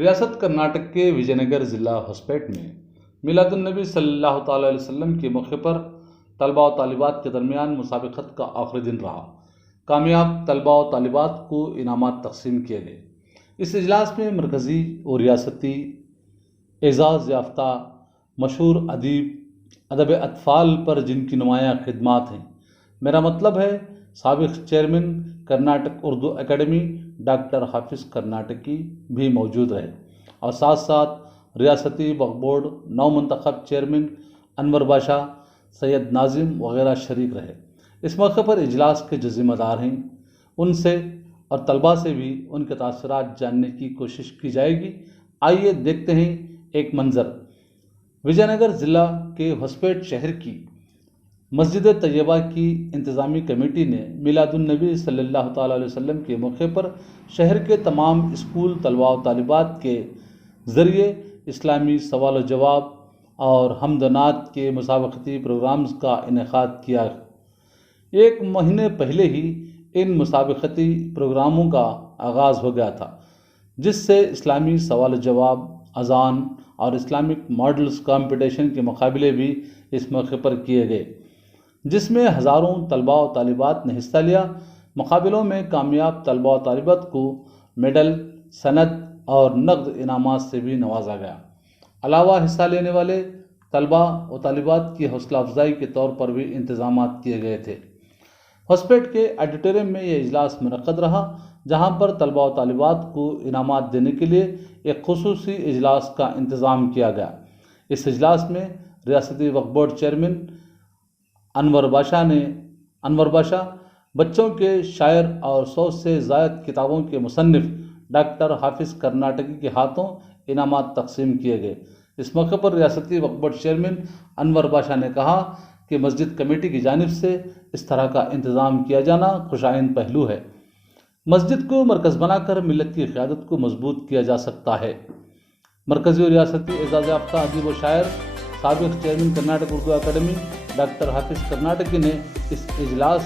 ریاست کرناٹک کے وجے نگر ضلع ہاسپیٹ میں میلاد النبی صلی اللہ تعالیٰ علیہ وسلم کے موقع پر طلباء و طالبات کے درمیان مسابقت کا آخری دن رہا۔ کامیاب طلباء و طالبات کو انعامات تقسیم کیے گئے۔ اس اجلاس میں مرکزی اور ریاستی اعزاز یافتہ مشہور ادب اطفال پر جن کی نمایاں خدمات ہیں، میرا مطلب ہے سابق chairman Karnataka Urdu academy doctor حافظ کرناٹکی بھی موجود رہے اور ساتھ ساتھ ریاستی وقف بورڈ نو منتخب چیئرمین انور باشا، سید ناظم وغیرہ شریک رہے۔ اس موقع پر اجلاس کے جو ذمہ دار ہیں ان سے اور طلباء سے بھی ان کے تاثرات جاننے کی کوشش کی جائے گی۔ آئیے دیکھتے ہیں ایک منظر۔ وجے نگر ضلع کے ہاسپیٹ شہر کی مسجد طیبہ کی انتظامی کمیٹی نے میلاد النبی صلی اللہ تعالیٰ علیہ وسلم کے موقع پر شہر کے تمام اسکول طلباء و طالبات کے ذریعے اسلامی سوال و جواب اور حمد و نعت کے مسابقتی پروگرامز کا انعقاد کیا۔ ایک مہینے پہلے ہی ان مسابقتی پروگراموں کا آغاز ہو گیا تھا، جس سے اسلامی سوال و جواب، اذان اور اسلامک ماڈلز کمپٹیشن کے مقابلے بھی اس موقع پر کیے گئے، جس میں ہزاروں طلباء و طالبات نے حصہ لیا۔ مقابلوں میں کامیاب طلباء و طالبات کو میڈل، سند اور نقد انعامات سے بھی نوازا گیا۔ علاوہ حصہ لینے والے طلباء و طالبات کی حوصلہ افزائی کے طور پر بھی انتظامات کیے گئے تھے۔ ہاسپیٹ کے آڈیٹوریم میں یہ اجلاس منعقد رہا، جہاں پر طلباء و طالبات کو انعامات دینے کے لیے ایک خصوصی اجلاس کا انتظام کیا گیا۔ اس اجلاس میں ریاستی وقف بورڈ چیئرمین انور باشا، بچوں کے شاعر اور 100 سے زائد کتابوں کے مصنف ڈاکٹر حافظ کرناٹکی کے ہاتھوں انعامات تقسیم کیے گئے۔ اس موقع پر ریاستی وقف بورڈ چیئرمین انور باشا نے کہا کہ مسجد کمیٹی کی جانب سے اس طرح کا انتظام کیا جانا خوشائند پہلو ہے۔ مسجد کو مرکز بنا کر ملت کی قیادت کو مضبوط کیا جا سکتا ہے۔ مرکزی اور ریاستی اعزاز یافتہ ادیب و شاعر، سابق chairman Karnataka Urdu academy doctor حافظ کرناٹکی نے اس اجلاس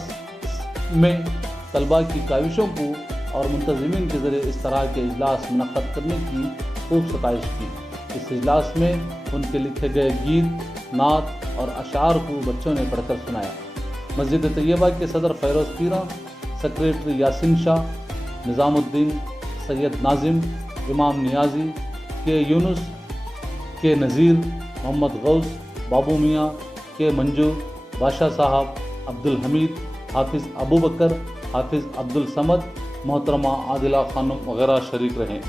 میں طلباء کی کاوشوں کو اور منتظمین کے ذریعے اس طرح کے اجلاس منعقد کرنے کی خوب ستائش کی۔ اس اجلاس میں ان کے لکھے گئے گیت، نعت اور اشعار کو بچوں نے پڑھ کر سنایا۔ مسجد طیبہ کے صدر فیروز پیراں، سیکریٹری یاسین شاہ، نظام الدین، سید ناظم، امام نیازی، کے یونس، کے نذیر، محمد غوث، بابو میاں، کے منجو، بادشاہ صاحب، عبدالحمید، حافظ ابوبکر، حافظ عبدالصمد، محترمہ عادلہ خانم وغیرہ شریک رہیں۔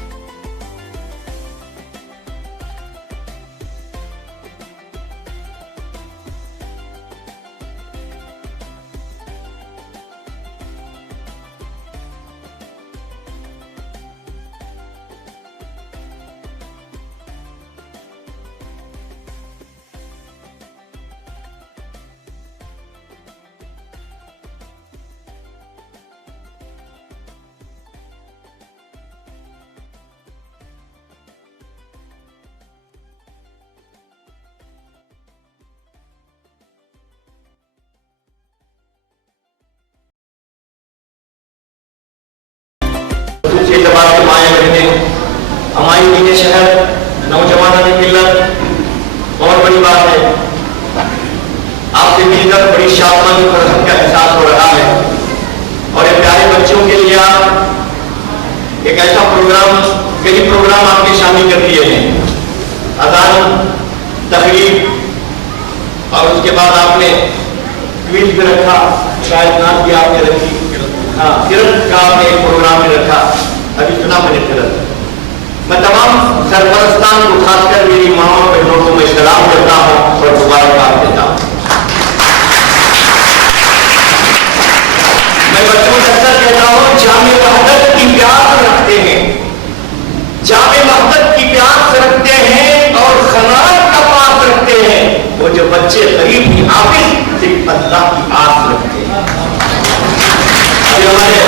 دوسری جماعت کے مائیں بہنیں، ہماری دین شہر، نوجوانوں کی ملت، بہت بڑی بات ہے۔ آپ سے مل کر بڑی شادمانی اور فرحت کا احساس ہو رہا ہے، اور یہ پیارے بچوں کے لیے آپ ایک ایسا پروگرام، کئی پروگرام آپ نے شامل کر دیے ہیں، اذان، تقریب، اور اس کے بعد آپ نے کوئز بھی رکھا، شاید نعت بھی آپ نے رکھی، قرأت کا آپ نے ایک پروگرام بھی رکھا، ابھی سنا میں نے قرأت۔ میں تمام سرپرستان کو، خاص کر میری ماں اور بہنوں کو میں سلام کرتا ہوں اور مبارکباد دیتا ہوں۔ میں بچوں سے اکثر کہتا ہوں، جامع وحدت کی پیاس رکھتے ہیں، جامع وحدت کی پیاس رکھتے ہیں اور خلاق کا پاس رکھتے ہیں، وہ جو بچے غریب کی حافظ صرف اللہ کی آس رکھتے ہیں۔ ابھی ہمارے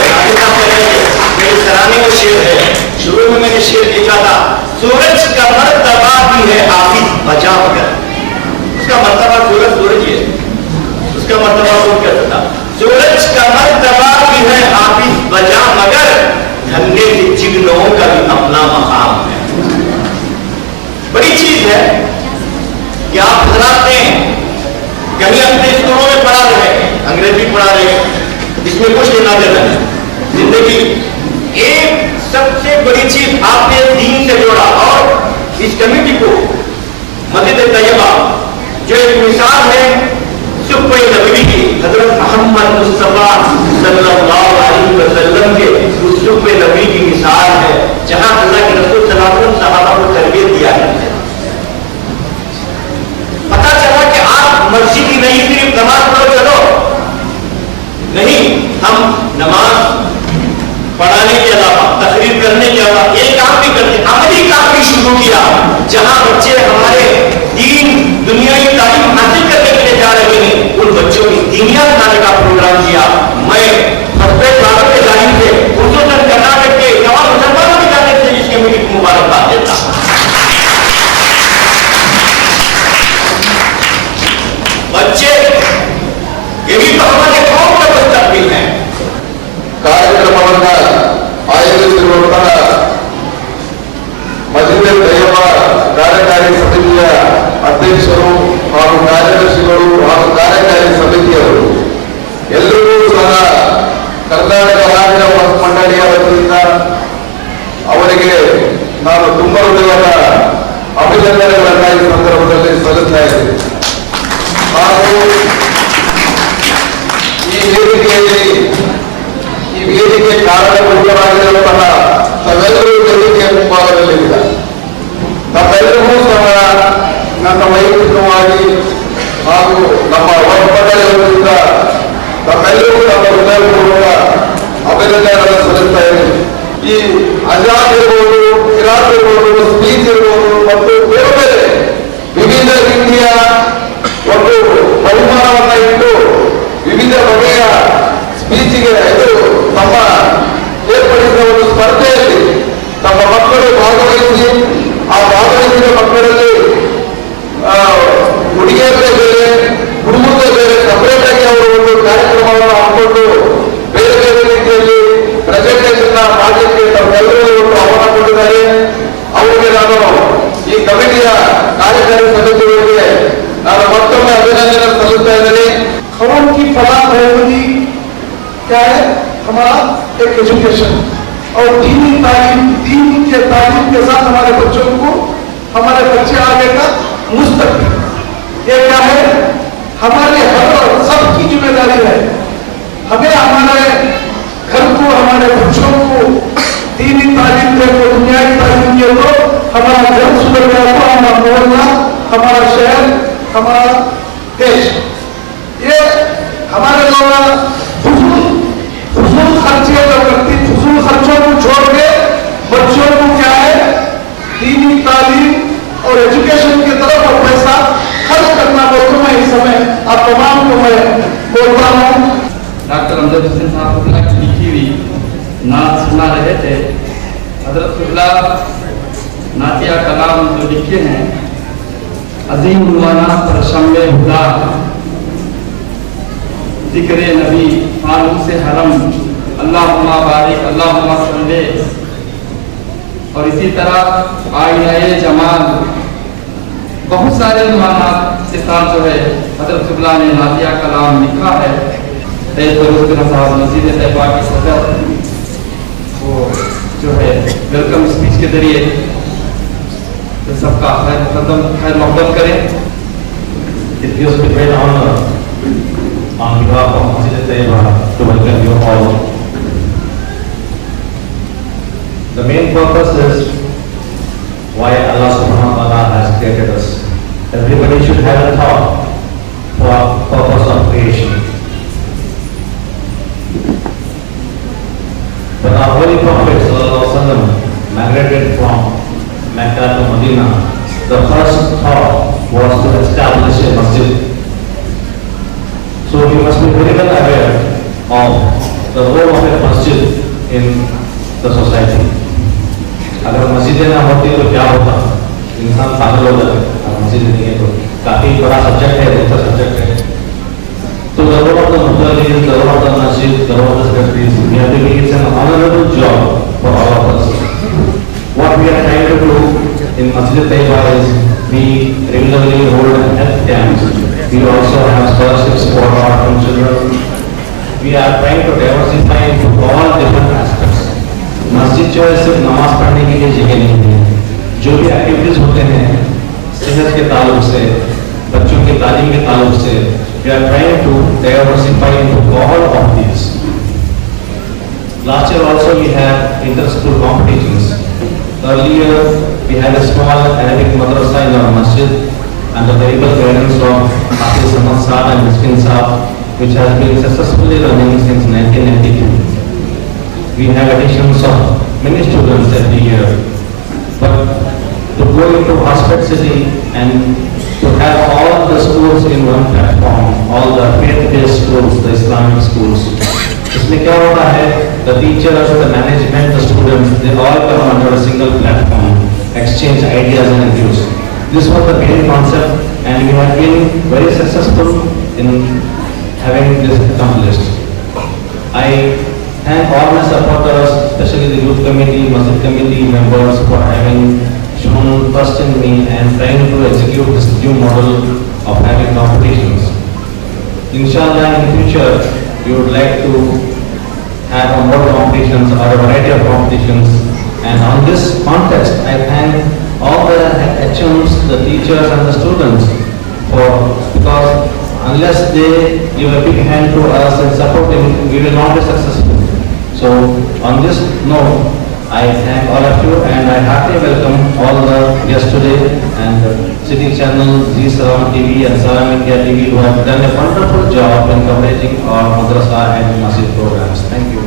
میرے سرانے کا شعر ہے، شروع میں نے شعر لکھا تھا، سورج کا مرتبہ بھی ہے حافظ بجا مگر، اس کا مرتبہ سورج ہی ہے، اس کا مرتبہ کون کہتا تھا؟ سورج کا مرتبہ بھی ہے حافظ بجا مگر، دھنے کے جگنوں کا بھی اپنا مقام ہے۔ بڑی چیز ہے کہ آپ حضرات نے کہیں اپنے اسکولوں میں پڑھا رہے، انگریزی پڑھا رہے، اس میں کچھ لینا دینا ہے زندگی. ایک سب سے بڑی چیز آپ نے دین سے جوڑا، اور اس کمیٹی کو مسجد طیبہ جو ایک مثال ہے صبح نبوی کی، حضرت محمد مصطفیٰ صلی اللہ علیہ وسلم کے اس صبح نبوی کی مثال ہے، جہاں اللہ کے رسول صلی اللہ علیہ وسلم صحابہ کو تربیت دیا ہے. پتا چلا کہ آپ مسجد کی نہیں صرف نماز پڑھو چلو نہیں، ہم نماز پڑھانے کے علاوہ، تقریر کرنے کے علاوہ یہ کام بھی کرتے، عملی کام بھی شروع کیا، جہاں بچے ہمارے دین دنیائی تعلیم حاصل کرنے کے لیے جا رہے ہیں، ان بچوں کی دینیات بنانے کا پروگرام کیا. میں ہسپتال والوں کے جانب سے، خصوصاً کرناٹک کے تمام مسلمانوں کی جانب سے اس کمیٹی کو مبارکباد دیتا ہوں. بچے یہی تو ہمارے قوم کا مستقبل ہے. ಕಾರ್ಯಕ್ರಮವನ್ನು ಆಯೋಜಿಸಿರುವಂತಹ ಮಸ್ಜಿದ್ ತಯ್ಯಬಾ ಕಾರ್ಯಕಾರಿ ಸಮಿತಿಯ ಅಧ್ಯಕ್ಷರು ಹಾಗೂ ಕಾರ್ಯದರ್ಶಿಗಳು ಹಾಗೂ ಕಾರ್ಯಕಾರಿ ಸಮಿತಿಯವರು ಎಲ್ಲರೂ ಸಹ ಕರ್ನಾಟಕ ರಾಜ್ಯ ವಕ್ಫ್ ಮಂಡಳಿಯ ವತಿಯಿಂದ ಅವರಿಗೆ ನಾನು ತುಂಬ ಹೃದಯದ ಅಭಿನಂದನೆಗಳನ್ನು ಈ ಸಂದರ್ಭದಲ್ಲಿ ಸಲ್ಲಿಸ್ತಾ ಇದ್ದೇನೆ. ಹಾಗೂ ಈ ವೇದಿಕೆ ಕಾರಣಭೂತರಾಗಿರುವಂತಹ ತಾವೆಲ್ಲರೂ ವೇದಿಕೆಯ ಮುಂಭಾಗದಲ್ಲಿಲ್ಲ. ತಮ್ಮೆಲ್ಲರಿಗೂ ಸಹ ನನ್ನ ವೈಯಕ್ತಿಕವಾಗಿ ಹಾಗೂ ನಮ್ಮ ವಕ್ಫ್ ಮಂಡಳಿಯ ವತಿಯಿಂದ ತಮ್ಮೆಲ್ಲರಿಗೂ ನಮ್ಮ ಹೃದಯಪೂರ್ವಕ ಅಭಿನಂದನೆಗಳನ್ನು ಸಲ್ಲಿಸ್ತಾ ಇದ್ದೇನೆ. ಈ ಅಜಾದ್ ಇರ್ಬೋದು, ಕಿರಾತ್ ಇರ್ಬೋದು, ಸ್ಪೀಚ್ ಇರ್ಬೋದು ಮತ್ತು ಬೇರೆ ಬೇರೆ ವಿವಿಧ ರೀತಿಯ ಒಂದು ಬಹುಮಾನವನ್ನ ಇಟ್ಟು ವಿವಿಧ ಬಗೆಯ ಸ್ಪೀಚಿಗೆ ಇದು ತಮ್ಮ ಏರ್ಪಡಿಸಿದ ಒಂದು ಸ್ಪರ್ಧೆಯಲ್ಲಿ ತಮ್ಮ ಮಕ್ಕಳು ಭಾಗವಹಿಸಿ, ಆ ಭಾಗವಹಿಸಿದ ಮಕ್ಕಳಲ್ಲಿ ಹುಡುಗಿಯರೇ ಬೇರೆ ಹುಡುಗರೇ ಬೇರೆ ಸಪರೇಟ್ ಆಗಿ ಅವರು ಒಂದು ಕಾರ್ಯಕ್ರಮವನ್ನು ಹಾಕೊಂಡು ಬೇರೆ ಬೇರೆ ರೀತಿಯಲ್ಲಿ ಪ್ರೆಸೆಂಟೇಷನ್ ಮಾಡಲಿಕ್ಕೆ ತಮ್ಮೆಲ್ಲರೂ ಒಂದು ಆಹ್ವಾನ ಕೊಟ್ಟಿದ್ದಾರೆ. ಅವರಿಗೆ ನಾನು ಈ ಕಮಿಟಿಯ ಕಾರ್ಯಕಾರಿ ಸಮಿತಿಗಳಿಗೆ ನಾನು ಮತ್ತೊಮ್ಮೆ ಅಭಿನಂದನೆ ಸಲ್ಲಿಸ್ತಾ ಇದ್ದೇನೆ. कौम की फलाह बहबूदी क्या है? हमारा एक एजुकेशन और दीनी तालीम, दीन के तालीम के साथ हमारे बच्चों को, हमारे बच्चे आगे का मुस्तकबिल, ये क्या है? हमारे हर सबकी जिम्मेदारी है. हमें हमारे घर को, हमारे बच्चों को दीनी तालीम दे, दुनियावी तालीम दे, तो हमारा घर सुधर गया तो हमारा मोहल्ला, हमारा शहर, हमारा देश. ये हमारे लोग फजूल खर्चे जो करती, फजूल खर्चों को छोड़ के बच्चों को क्या है दीनी तालीम और एजुकेशन की तरफ और पैसा खर्च करना बोलता मैं इस समय आप तमाम को मैं बोलता हूँ. डॉक्टर अमजद हुसैन साहब की लिखी हुई नात सुना रहे थे. हजरत क़िबला नातिया कलाम जो लिखे हैं, अजीम रुवाना पर शम्मे हुदा, जिक्र नबी फानूस हरम, अल्लाहुम्मा बारिक अल्लाहुम्मा सल्ले, और इसी तरह आईनाए जमाल, बहुत सारे रुवानात के साथ जो है हजरत क़िबला ने नातिया कलाम लिखा है. साहब मस्जिद तैयबा के सदर वो जो है वेलकम स्पीच के जरिए तो सबका खैर मोहब्बत करें. It gives me great honor on behalf of Masjid Taiba to welcome you all. The main purpose is why Allah subhanahu wa ta'ala has created us. Everybody should have a thought for purpose of creation. But our Holy Prophet sallallahu alaihi wasallam migrated from Mecca to Medina. The first thought was to establish a masjid. So we must be very well aware of the role of a masjid in the society. अगर मस्जिदें ना होती तो क्या होता? इंसान पागल हो जाता. अगर मस्जिद नहीं है तो काफी बड़ा सब्जेक्ट है, दूसरा सब्जेक्ट है. So the role of the musallis, the role of the masjid, the role of the secretaries, we have to be, it's an honorable job for all of us. What we are trying to do in Masjid Taiba is we are trying to diversify into all different aspects. मस्जिद जो है सिर्फ नमाज पढ़ने के लिए जगह नहीं है, जो भी एक्टिविटीज होते हैं सेहत के ताल्लुक से, बच्चों की तालीम के ताल्लुक से, we are trying to diversify into all of these. Last year also we had inter-school competitions. Earlier we had a small Arabic madrasa in our masjid under the able guidance of Hafiz Ahmad Saab and Miskin Saab, which has been successfully running since 1992. We have additions of many students every year. But to go into Hospet City and to have all the schools in one platform, all the faith-based schools, the Islamic schools, इसमें क्या होता है? The teachers, the management, the students, they all come under a single platform, exchange ideas and views. This was the main concept, and we have been very successful in having this accomplished. I thank all my supporters, especially the youth committee, masjid committee members, for having shown trust in me and trying to execute this new model of having competitions. Inshallah, in future, we would like to have more competitions or a variety of competitions. And on this context, I thank all the HMs, the teachers and the students because unless they give a big hand to us and supporting, we will not be successful. So on this note, I thank all of you and I happily welcome all the guests today and City Channel, Zee Salam TV and Salam India TV who have done a wonderful job in covering our madrasa and masjid programs. Thank you.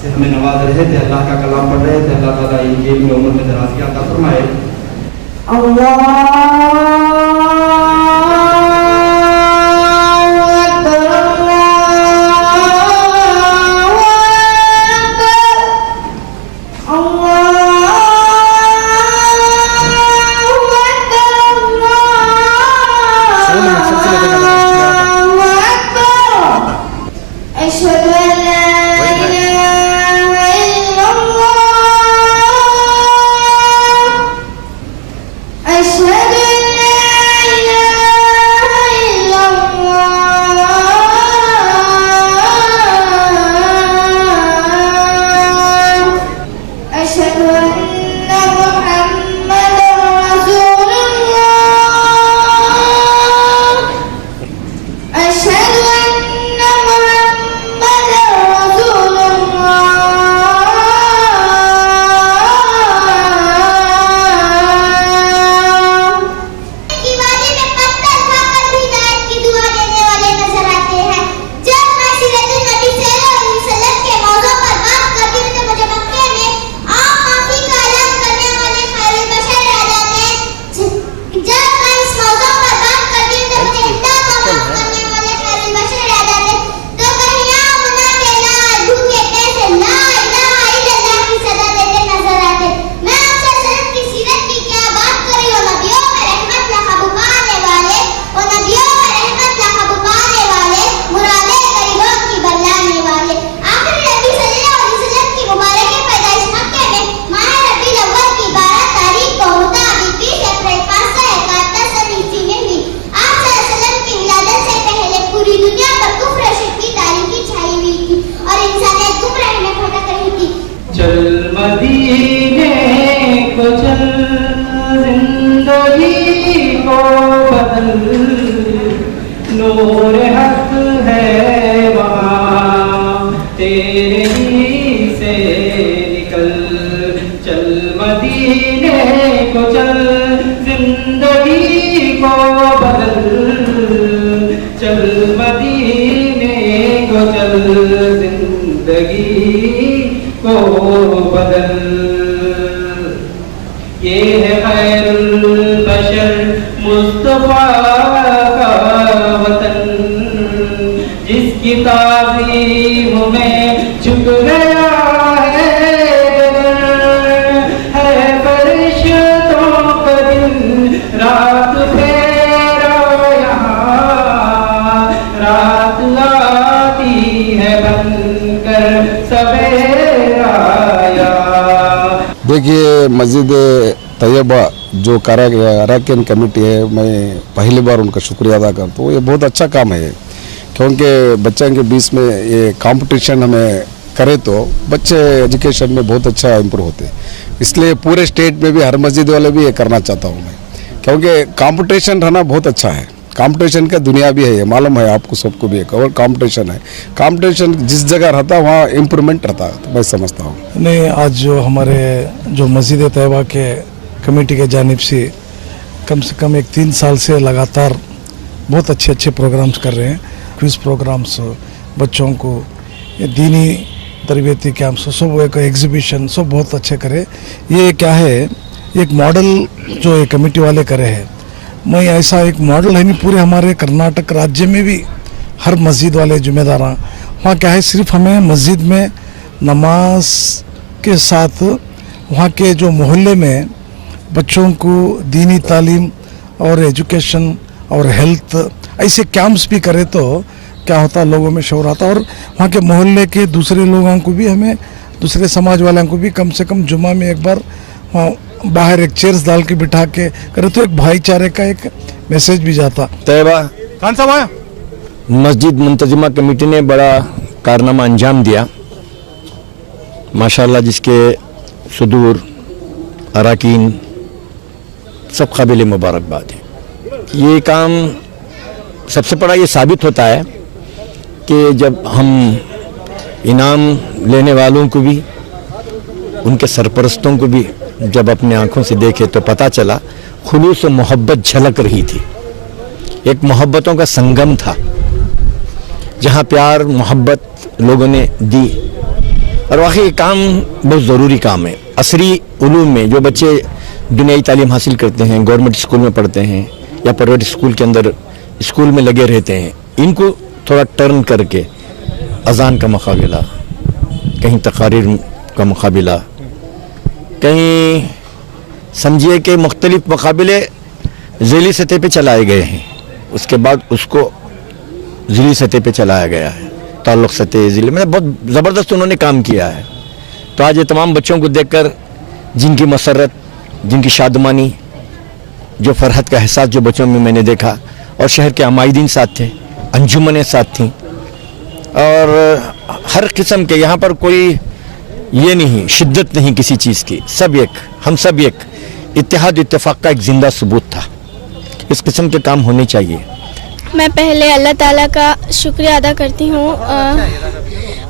से हमें नवाज रहे थे, अल्लाह का कलाम पढ़ रहे थे, अल्लाह ताला इनकी इल्म उम्र में दराज़गी अता फरमाए। أشهد أن لا चल जिंदगी को बदल। ये है खैरुल बशर मुस्तफा का वतन, जिसकी ताज़ीम में झुक गया है फरिश्तों का दिन रात फेरा यहाँ, रात आती है बनकर सवेरा। देखिए, मस्जिद तैयबा जो अरकान कमेटी है, मैं पहली बार उनका शुक्रिया अदा करता हूँ। ये बहुत अच्छा काम है, क्योंकि बच्चों के बीच में ये कंपटीशन हमें करे तो बच्चे एजुकेशन में बहुत अच्छा इम्प्रूव होते हैं। इसलिए पूरे स्टेट में भी हर मस्जिद वाले भी ये करना चाहता हूँ मैं, क्योंकि कंपटीशन रहना बहुत अच्छा है। कंपटीशन का दुनिया भी है, ये मालूम है आपको सबको भी, एक और कंपटीशन है। कंपटीशन जिस जगह रहता है वहाँ इम्प्रूवमेंट रहता है, तो मैं समझता हूँ। नहीं, आज जो हमारे जो मस्जिद तैयबा के कमेटी के जानिब से कम 3 साल से लगातार बहुत अच्छे प्रोग्राम्स कर रहे हैं। क्विज प्रोग्राम्स, बच्चों को दीनी तरबियती कैंप्स, सब एक एग्जीबिशन, सब बहुत अच्छे करे। ये क्या है, एक मॉडल जो ये कमेटी वाले करे हैं। मैं ऐसा एक मॉडल है नहीं, पूरे हमारे कर्नाटक राज्य में भी हर मस्जिद वाले जिम्मेदार हैं। वहाँ क्या है, सिर्फ हमें मस्जिद में नमाज के साथ वहाँ के जो मोहल्ले में बच्चों को दीनी तालीम और एजुकेशन और हेल्थ ऐसे कैंप्स भी करे तो क्या होता, लोगों में शौर आता। और वहाँ के मोहल्ले के दूसरे लोगों को भी, हमें दूसरे समाज वालों को भी कम से कम जुम्मा में एक बार वहाँ बाहर एक चेयर्स डाल के बिठा के करे तो एक भाईचारे का एक मैसेज भी जाता। तैयबा मस्जिद मुंतजिमा कमेटी ने बड़ा कारनामा अंजाम दिया माशाल्लाह, जिसके सुदूर अरकान सब काबिल मुबारकबाद है। ये काम सबसे बड़ा ये साबित होता है कि जब हम इनाम लेने वालों को भी, उनके सरपरस्तों को भी जब अपने आंखों से देखे तो पता चला खुलूस और मोहब्बत झलक रही थी। एक मोहब्बतों का संगम था, जहाँ प्यार मोहब्बत लोगों ने दी। और वाकई ये काम बहुत ज़रूरी काम है। असरी उलूम में जो बच्चे दुनियाई तालीम हासिल करते हैं, गवर्नमेंट स्कूल में पढ़ते हैं या प्राइवेट स्कूल के अंदर स्कूल में लगे रहते हैं, इनको थोड़ा टर्न करके अजान का मुकाबला, कहीं तकारीर का मुकाबला, कहीं समझिए कि मुख्तलिफ मुकाबले ज़िली सतह पे चलाए गए हैं। उसके बाद उसको ज़िली सतह पे चलाया गया है, ताल्लुक़ सतह ज़िले में बहुत ज़बरदस्त उन्होंने काम किया है। तो आज ये तमाम बच्चों को देखकर जिनकी मसरत, जिनकी शादमानी, जो फरहत का एहसास जो बच्चों में मैंने देखा, और शहर के अमायदीन साथ थे, अंजुमनें साथ थीं, और हर किस्म के, यहाँ पर कोई ये नहीं शिद्दत नहीं किसी चीज़ की, सब एक, हम सब एक, इत्तेहाद इत्तेफाक का एक ज़िंदा सबूत था। इस किस्म के काम होने चाहिए। मैं पहले अल्लाह ताला का शुक्रिया अदा करती हूँ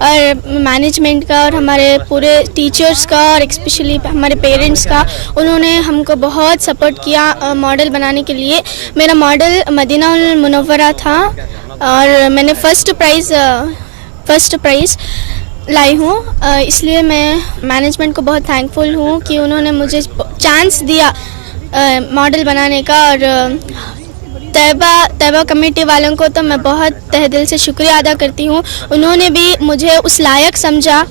और मैनेजमेंट का और हमारे पूरे टीचर्स का और स्पेशली हमारे पेरेंट्स का। उन्होंने हमको बहुत सपोर्ट किया मॉडल बनाने के लिए। मेरा मॉडल मदीना उल मुनव्वरा था और मैंने फर्स्ट प्राइज़ लाई हूँ। इसलिए मैं मैनेजमेंट को बहुत थैंकफुल हूँ कि उन्होंने मुझे चांस दिया मॉडल बनाने का। और तैयबा कमेटी वालों को तो मैं बहुत तहे दिल से शुक्रिया अदा करती हूँ। उन्होंने भी मुझे उस लायक समझा,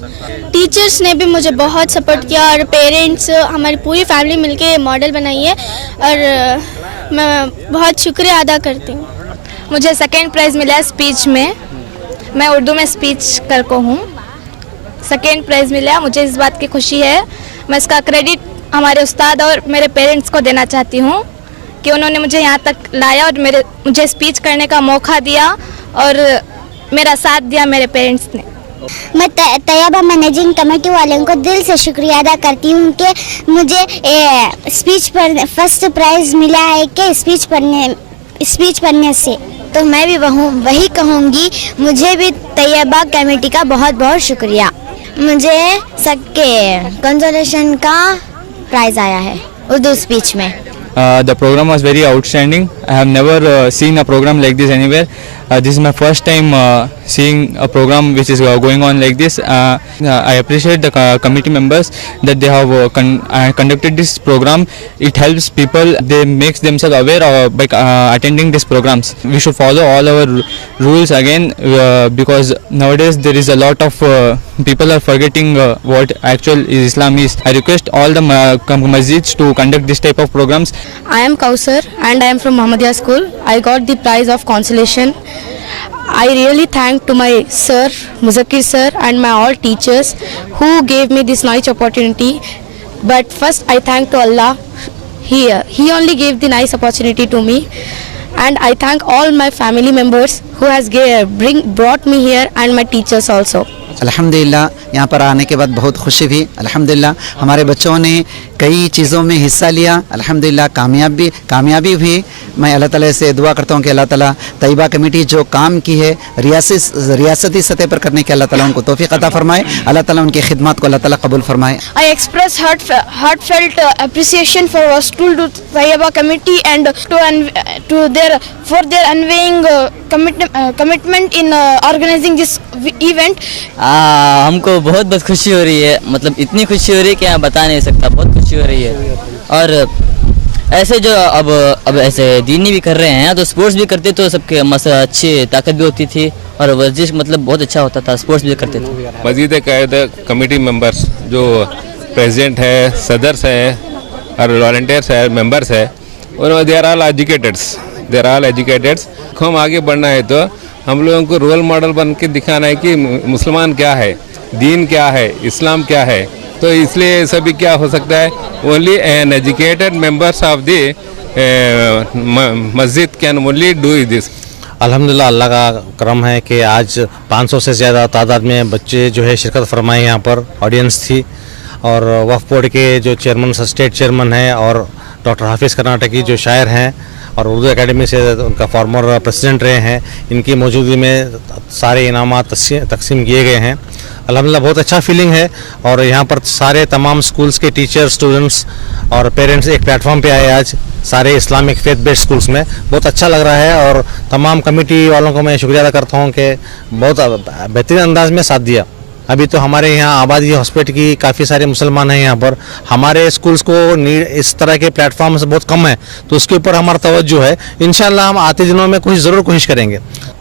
टीचर्स ने भी मुझे बहुत सपोर्ट किया और पेरेंट्स, हमारी पूरी फैमिली मिलके मॉडल बनाई है और मैं बहुत शुक्रिया अदा करती हूँ। मुझे सेकेंड प्राइज़ मिला है स्पीच में। मैं उर्दू में स्पीच करको हूँ, सेकेंड प्राइज़ मिला। मुझे इस बात की खुशी है। मैं इसका क्रेडिट हमारे उस्ताद और मेरे पेरेंट्स को देना चाहती हूँ कि उन्होंने मुझे यहाँ तक लाया और मुझे स्पीच करने का मौका दिया और मेरा साथ दिया मेरे पेरेंट्स ने। मैं तैयबा मैनेजिंग कमेटी वालों को दिल से शुक्रिया अदा करती हूँ कि मुझे स्पीच पर फर्स्ट प्राइज़ मिला है कि स्पीच पढ़ने से। तो मैं भी वही कहूँगी, मुझे भी तैयबा कमेटी का बहुत बहुत शुक्रिया। मुझे सबके कंसोलेशन का प्राइज़ आया है उर्दू स्पीच में। The program was very outstanding. I have never seen a program like this anywhere. This is my first time seeing a program which is going on like this. I appreciate the committee members that they have conducted this program. It helps people, they makes themselves aware by attending these programs. We should follow all our rules again because nowadays there is a lot of people are forgetting what actual Islam is. I request all the masjids to conduct this type of programs. I am Kausar and I am from Muhammadiyah School. I got the prize of consolation. I really thank to my sir, Muzakkir sir, and my all teachers who gave me this nice opportunity. But first I thank to Allah. He only gave the nice opportunity to me. And I thank all my family members who has brought me here and my teachers also. अल्हम्दुलिल्लाह यहाँ पर आने के बाद बहुत खुशी हुई। अल्हम्दुलिल्लाह हमारे बच्चों ने कई चीज़ों में हिस्सा लिया। अल्हम्दुलिल्लाह कामयाबी हुई। मैं अल्लाह ताला से दुआ करता हूँ कि अल्लाह ताला तैयबा कमेटी जो काम की है रियासती सतह पर करने के अल्लाह ताला उनको तौफीक अता फरमाए। अल्लाह ताला उनकी खिदमत को अल्लाह ताला कबूल फरमाए। I express heartfelt appreciation for Wastul Tayyiba committee and for their unwavering commitment in organizing this event. हमको बहुत खुशी हो रही है, मतलब इतनी खुशी हो रही है कि मैं बता नहीं सकता, बहुत खुशी हो रही है। और ऐसे जो अब ऐसे दीनी भी कर रहे हैं तो स्पोर्ट्स भी करते तो सबके अच्छी ताकत भी होती थी और वर्जिश मतलब बहुत अच्छा होता था, स्पोर्ट्स भी करते थे। मजीद कायदा कमेटी मेंबर्स जो प्रेसिडेंट है, सदर्स है और वॉलंटियर्स है, मेंबर्स है, और दे आर ऑल एजुकेटेड्स। हम आगे बढ़ना है तो हम लोगों को रोल मॉडल बन के दिखाना है कि मुसलमान क्या है, दीन क्या है, इस्लाम क्या है। तो इसलिए सभी क्या हो सकता है, only an educated members of the मस्जिद कैन ओनली डू दिस। अल्हम्दुलिल्लाह अल्लाह का करम है कि आज 500 से ज़्यादा तादाद में बच्चे जो है शिरकत फरमाए। यहाँ पर ऑडियंस थी और वक्फ बोर्ड के जो चेयरमैन स्टेट चेयरमैन हैं और डॉक्टर हाफिज़ कर्नाटकी जो शायर हैं और उर्दू एकेडमी से उनका फॉर्मर प्रेसिडेंट रहे हैं, इनकी मौजूदगी में सारे इनामात तकसीम किए गए हैं। अल्हम्दुलिल्लाह बहुत अच्छा फीलिंग है और यहाँ पर सारे तमाम स्कूल्स के टीचर्स, स्टूडेंट्स और पेरेंट्स एक प्लेटफॉर्म पे आए आज सारे इस्लामिक फेथ बेस्ड स्कूल्स में। बहुत अच्छा लग रहा है और तमाम कमेटी वालों को मैं शुक्रिया अदा करता हूँ कि बहुत बेहतरीन अंदाज में साथ दिया। अभी तो हमारे यहाँ आबादी हॉस्पिटल की काफ़ी सारे मुसलमान हैं यहाँ पर, हमारे स्कूल्स को इस तरह के प्लेटफॉर्म से बहुत कम है, तो उसके ऊपर हमारा तवज्जो है। इंशाल्लाह हम आते दिनों में ज़रूर कोशिश करेंगे।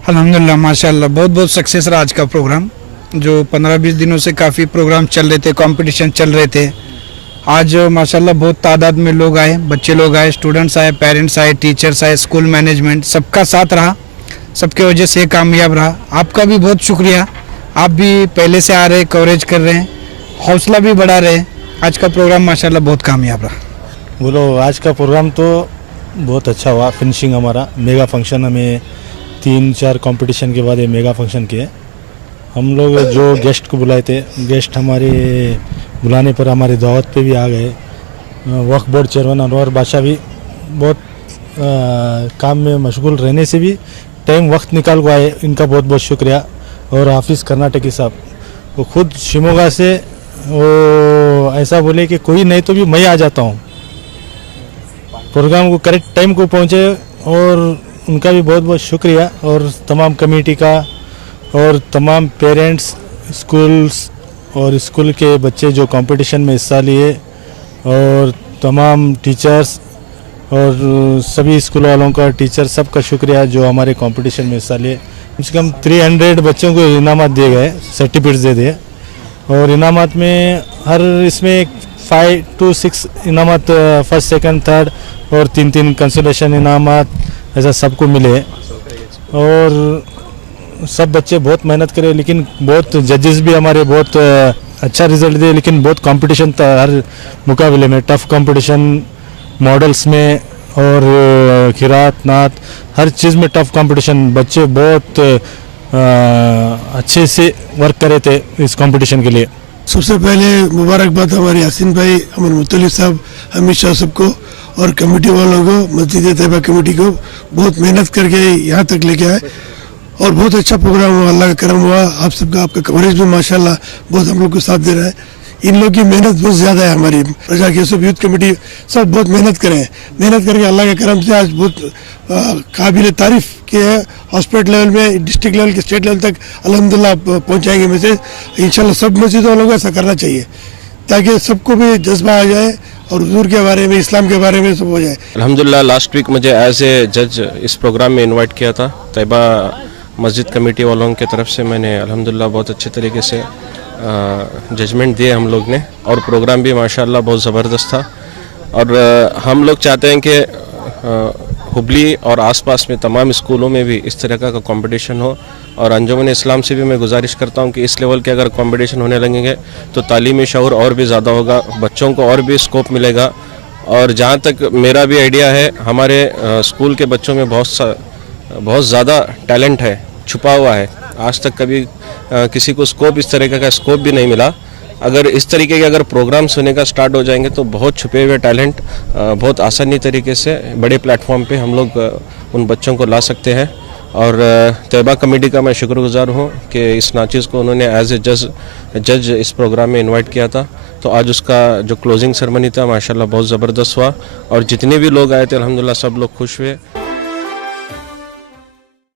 अल्हम्दुलिल्लाह माशाल्लाह बहुत सक्सेस रहा आज का प्रोग्राम। जो 15-20 दिनों से काफ़ी प्रोग्राम चल रहे थे, कंपटीशन चल रहे थे। आज माशाल्लाह बहुत तादाद में लोग आए, बच्चे लोग आए, स्टूडेंट्स आए, पेरेंट्स आए, टीचर्स आए, स्कूल मैनेजमेंट सबका साथ रहा, सबके वजह से कामयाब रहा। आपका भी बहुत शुक्रिया, आप भी पहले से आ रहे, कवरेज कर रहे हैं, हौसला भी बढ़ा रहे। आज का प्रोग्राम माशाल्लाह बहुत कामयाब रहा। बोलो आज का प्रोग्राम तो बहुत अच्छा हुआ। फिनिशिंग हमारा मेगा फंक्शन, हमें 3-4 कंपटीशन के बाद ये मेगा फंक्शन किए। हम लोग जो गेस्ट को बुलाए थे, गेस्ट हमारे बुलाने पर हमारे दावत पे भी आ गए। वक्फ बोर्ड चेयरमैन अनवर बादशाह भी बहुत काम में मशगूल रहने से भी टाइम वक्त निकाल को आए, इनका बहुत बहुत शुक्रिया। और हाफिज़ कर्नाटकी साहब वो खुद शिमोगा से वो ऐसा बोले कि कोई नहीं तो भी मैं आ जाता हूँ, प्रोग्राम को करेक्ट टाइम को पहुँचे, और उनका भी बहुत बहुत शुक्रिया। और तमाम कमेटी का और तमाम पेरेंट्स, स्कूल्स और स्कूल के बच्चे जो कंपटीशन में हिस्सा लिए, और तमाम टीचर्स और सभी स्कूल वालों का, टीचर सबका शुक्रिया जो हमारे कंपटीशन में हिस्सा लिए। कम से कम 300 बच्चों को इनामात दिए गए, सर्टिफिकेट्स दे दिए। और इनामात में हर इसमें 5 to 6 इनामात, फर्स्ट सेकंड थर्ड और 3-3 कंसोलेशन इनामात ऐसा सबको मिले। और सब बच्चे बहुत मेहनत करे, लेकिन बहुत जजेस भी हमारे बहुत अच्छा रिजल्ट दिए। लेकिन बहुत कंपटीशन था हर मुकाबले में, टफ कंपटीशन मॉडल्स में और खिरात नात हर चीज़ में टफ कंपटीशन। बच्चे बहुत अच्छे से वर्क करे थे इस कंपटीशन के लिए। सबसे पहले मुबारकबाद हमारे यासीन भाई, अमर मुतलिब साहब, हमीद शाह सबको और कमेटी वालों को, मस्जिद तैयबा कमेटी को, बहुत मेहनत करके यहाँ तक लेके आए और बहुत अच्छा प्रोग्राम हुआ। अल्लाह का करम हुआ, आप सबका, आपका कवरेज भी माशाल्लाह बहुत हम लोग को साथ दे रहा है। इन लोग की मेहनत बहुत ज़्यादा है। हमारी रजा के सब यूथ कमेटी सब बहुत मेहनत करें, मेहनत करके अल्लाह के करम से आज बहुत काबिल तारीफ के हॉस्पिटल लेवल में, डिस्ट्रिक्ट लेवल के, स्टेट लेवल तक अल्हम्दुलिल्लाह पहुँचाएंगे मैसेज। इंशाल्लाह सब मस्जिदों वालों को ऐसा करना चाहिए ताकि सबको भी जज्बा आ जाए और हुजूर के बारे में, इस्लाम के बारे में सब हो जाए। अल्हम्दुलिल्लाह लास्ट वीक मुझे एज ए जज इस प्रोग्राम में इनवाइट किया था। तैयबा मस्जिद कमेटी वालों की तरफ से मैंने अल्हम्दुलिल्लाह बहुत अच्छे तरीके से जजमेंट दिए हम लोग ने, और प्रोग्राम भी माशाल्लाह बहुत ज़बरदस्त था। और हम लोग चाहते हैं कि हुबली और आसपास में तमाम स्कूलों में भी इस तरह का कंपटीशन हो, और अंजुमन इस्लाम से भी मैं गुजारिश करता हूं कि इस लेवल के अगर कंपटीशन होने लगेंगे तो तालीमी शऊर और भी ज़्यादा होगा, बच्चों को और भी स्कोप मिलेगा। और जहां तक मेरा भी आइडिया है, हमारे स्कूल के बच्चों में बहुत ज़्यादा टैलेंट है, छुपा हुआ है। आज तक कभी किसी को स्कोप, इस तरीके का स्कोप भी नहीं मिला। अगर इस तरीके के अगर प्रोग्राम्स होने का स्टार्ट हो जाएंगे तो बहुत छुपे हुए टैलेंट बहुत आसानी तरीके से बड़े प्लेटफॉर्म पे हम लोग उन बच्चों को ला सकते हैं। और तैयबा कमेटी का मैं शुक्रगुजार हूँ कि इस नाचिज़ को उन्होंने एज ए जज इस प्रोग्राम में इनवाइट किया था। तो आज उसका जो क्लोजिंग सेरेमनी था माशाल्लाह बहुत ज़बरदस्त हुआ, और जितने भी लोग आए थे अल्हम्दुलिल्लाह सब लोग खुश हुए।